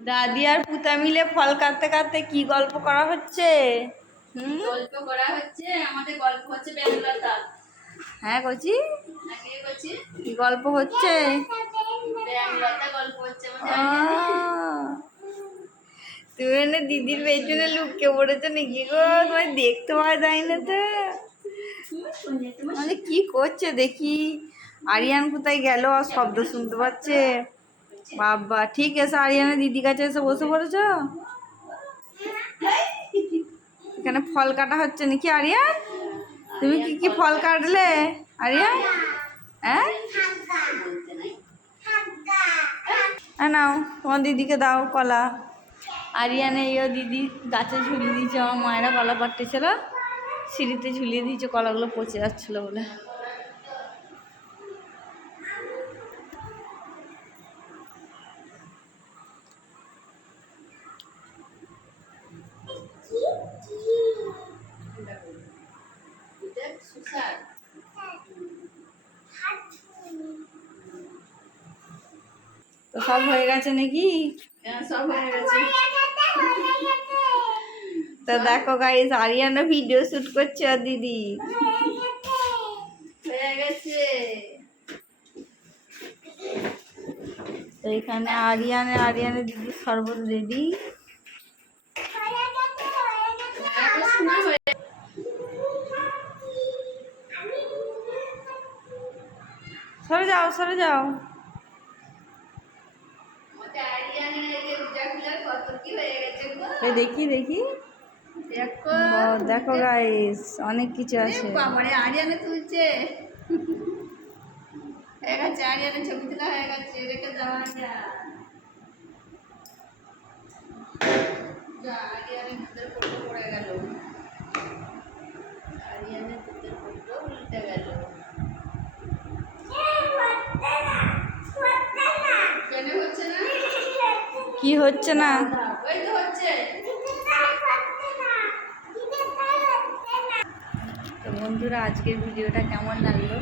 দাদি আর পুতা মিলে ফল কাটতে কাটতে কি গল্প করা হচ্ছে? গল্প করা হচ্ছে, আমাদের গল্প হচ্ছে ব্যাংলতা। হ্যাঁ কচি, আগে কচি কি গল্প হচ্ছে? ব্যাংলতা গল্প হচ্ছে আমাদের। তুমি এনে দিদির পেছনে লুকিয়ে পড়েছো নাকি গো? তোমায় দেখতে পাওয়া যায় না তো। মানে কি করছে দেখি। আরিয়ান কোথায় গেল? আর শব্দ শুনতে পাচ্ছে। বাবা ঠিক আছে, আরিয়ানের দিদি কাছে এসে বসে পড়েছো। এখানে ফল কাটা হচ্ছে নাকি আরিয়ান? তুমি কি কি ফল কাটলে আরিয়ান? হ্যাঁ নাও তোমার দিদিকে দাও কলা। আরিয়ানে ইয়ে দিদি গাছে ঝুলিয়ে দিয়েছে, আমার মায়েরা কলা পাড়তেছিল, সিঁড়িতে ঝুলিয়ে দিয়েছে, কলাগুলো পচে যাচ্ছিলো বলে। তো সব হয়ে গেছে নাকি? সব হয়ে গেছে। তো দেখো গাইস, আরিয়ানও ভিডিও শুট করছে আর দিদি। হয়ে গেছে। তো এখানে আরিয়ানের দিদির শরবত রেডি। সরে যাও সরে যাও। এই দেখি দেখি, দেখো গাইস অনেক কিছু আছে। বাবারে আরিয়ানে তুলছে। হয়ে গেছে, আরিয়ানের ছবি তোলা হয়ে গেছে, রেখে দেওয়া যায়। আরিয়ানের দুধের ফটো পড়ে গেল, আরিয়ানের দুধের ফটো উল্টে গেল। কেন হচ্ছে না? কি হচ্ছে না? ওই তো হচ্ছে। তো বন্ধুরা, আজকের ভিডিওটা কেমন লাগলো